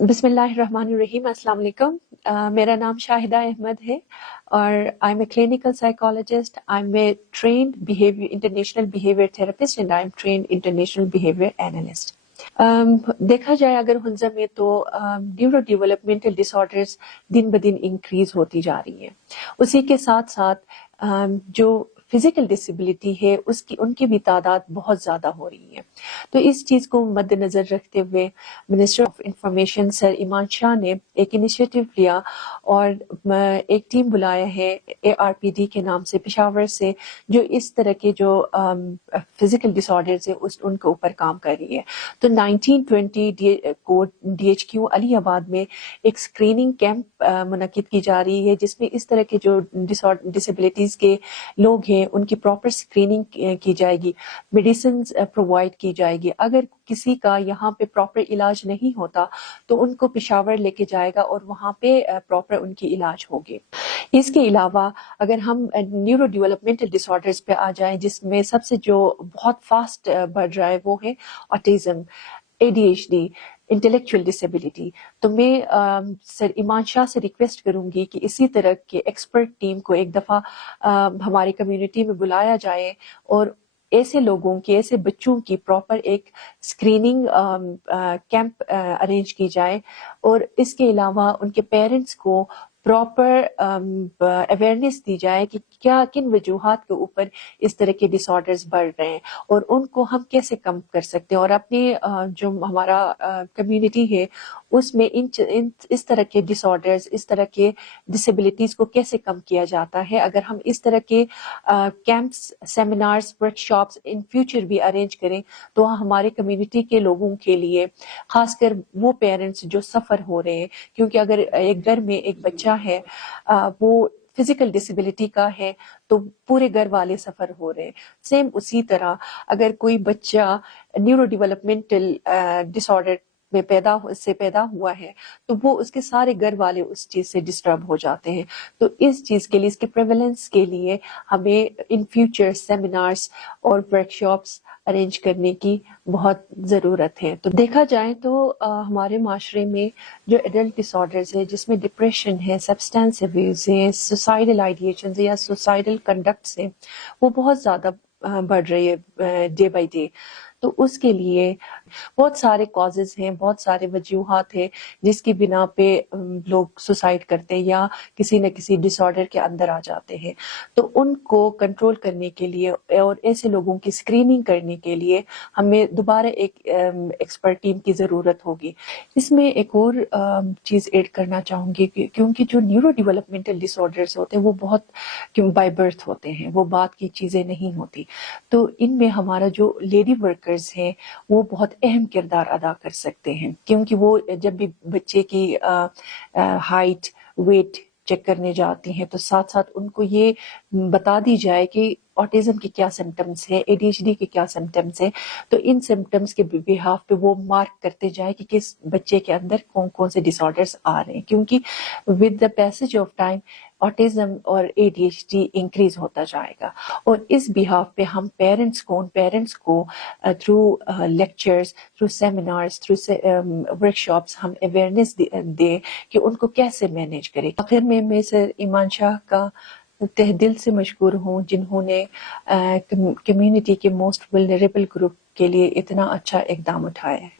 बिस्मिल्लाहिर्रहमानिर्रहीम। अस्सलाम वालेकुम। मेरा नाम शाहिदा अहमद है और I am a clinical psychologist, I am a trained behaviour international behaviour therapist and I am trained international behaviour analyst. देखा जाए अगर हुंजा में तो न्यूरो डेवलपमेंटल डिसऑर्डर्स दिन ब दिन इंक्रीज होती जा रही हैं। उसी के साथ साथ जो फिजिकल डिसेबिलिटी है उसकी उनकी भी तादाद बहुत ज़्यादा हो रही है। तो इस चीज़ को मद्देनज़र रखते हुए मिनिस्टर ऑफ इंफॉर्मेशन सर ईमान शाह ने एक इनिशिएटिव लिया और एक टीम बुलाया है ARPD के नाम से पेशावर से, जो इस तरह के जो फिजिकल डिसऑर्डर्स है उनके ऊपर काम कर रही है। तो 1920 को DHQ अली आबाद में एक स्क्रीनिंग कैंप मुनक्किद की जा रही है, जिसमें इस तरह के जो डिसेबिलिटीज़ के लोग हैं उनकी प्रॉपर स्क्रीनिंग की जाएगी, मेडिसिन प्रोवाइड की जाएगी। अगर किसी का यहाँ पे प्रॉपर इलाज नहीं होता तो उनको पेशावर लेके जाएगा और वहाँ पे प्रॉपर उनकी इलाज होगी। इसके अलावा अगर हम न्यूरो डेवलपमेंटल डिसऑर्डर्स पे आ जाएं, जिसमें सबसे जो बहुत फास्ट बढ़ रहा है वो है ऑटिज्म, ADHD, इंटेलेक्चुअल डिसेबिलिटी। तो मैं सर ईमान शाह से रिक्वेस्ट करूंगी कि इसी तरह के एक्सपर्ट टीम को एक दफ़ा हमारी कम्युनिटी में बुलाया जाए और ऐसे लोगों की, ऐसे बच्चों की प्रॉपर एक स्क्रीनिंग कैंप अरेंज की जाए और इसके अलावा उनके पेरेंट्स को प्रॉपर अवेयरनेस दी जाए कि क्या किन वजूहात के ऊपर इस तरह के डिसऑर्डर्स बढ़ रहे हैं और उनको हम कैसे कम कर सकते हैं और अपने जो हमारा कम्युनिटी है उसमें इस तरह के डिसऑर्डर्स, इस तरह के डिसेबिलिटीज को कैसे कम किया जाता है। अगर हम इस तरह के camps, seminars, workshops in future भी अरेंज करें तो हमारे कम्युनिटी के लोगों के लिए, खासकर वो पेरेंट्स जो सफ़र हो रहे हैं, क्योंकि अगर एक घर में एक बच्चा है वो फिजिकल डिसेबिलिटी का है तो पूरे घर वाले सफ़र हो रहे हैं। सेम उसी तरह अगर कोई बच्चा न्यूरो डेवलपमेंटल डिसऑर्डर में पैदा हुआ है तो वो उसके सारे घर वाले उस चीज़ से डिस्टर्ब हो जाते हैं। तो इस चीज़ के लिए, इसके प्रेवलेंस के लिए हमें इन फ्यूचर सेमिनार्स और वर्कशॉप्स अरेंज करने की बहुत ज़रूरत है। तो देखा जाए तो हमारे माशरे में जो एडल्ट डिसऑर्डर्स है, जिसमें डिप्रेशन है, सब्सटेंस अब्यूज़ है, सुसाइडल आइडिएशन या सुसाइडल कंडक्ट्स है, वो बहुत ज़्यादा बढ़ रही है डे बाय डे। तो उसके लिए बहुत सारे कॉजेज़ हैं, बहुत सारे वजूहात हैं जिसकी बिना पे लोग सुसाइड करते हैं या किसी न किसी डिसऑर्डर के अंदर आ जाते हैं। तो उनको कंट्रोल करने के लिए और ऐसे लोगों की स्क्रीनिंग करने के लिए हमें दोबारा एक एक्सपर्ट टीम की ज़रूरत होगी। इसमें एक और चीज़ ऐड करना चाहूँगी क्योंकि जो न्यूरो डेवलपमेंटल डिसऑर्डर्स होते हैं वो बहुत बाय बर्थ होते हैं, वो बात की चीज़ें नहीं होती। तो इनमें हमारा जो लेडी वर्कर्स हैं वो बहुत अहम किरदार अदा कर सकते हैं, क्योंकि वो जब भी बच्चे की हाइट, वेट चेक करने जाती हैं तो साथ साथ उनको ये बता दी जाए कि ऑटिज्म के क्या सिम्टम्स है, ADHD के क्या सिम्टम्स है। तो इन सिम्टम्स के बिहाफ पे वो मार्क करते जाए कि किस बच्चे के अंदर कौन कौन से डिसऑर्डर्स आ रहे हैं, क्योंकि with the passage of time autism और ADHD इंक्रीज होता जाएगा। और इस बिहाफ पे हम पेरेंट्स को through lectures, through seminars, through workshops हम अवेयरनेस दे कि उनको कैसे मैनेज करें। आखिर में मैं सर ईमान शाह का तहे दिल से मशकूर हूँ जिन्होंने कम्युनिटी के मोस्ट वल्नरेबल ग्रुप के लिए इतना अच्छा इकदाम उठाया है।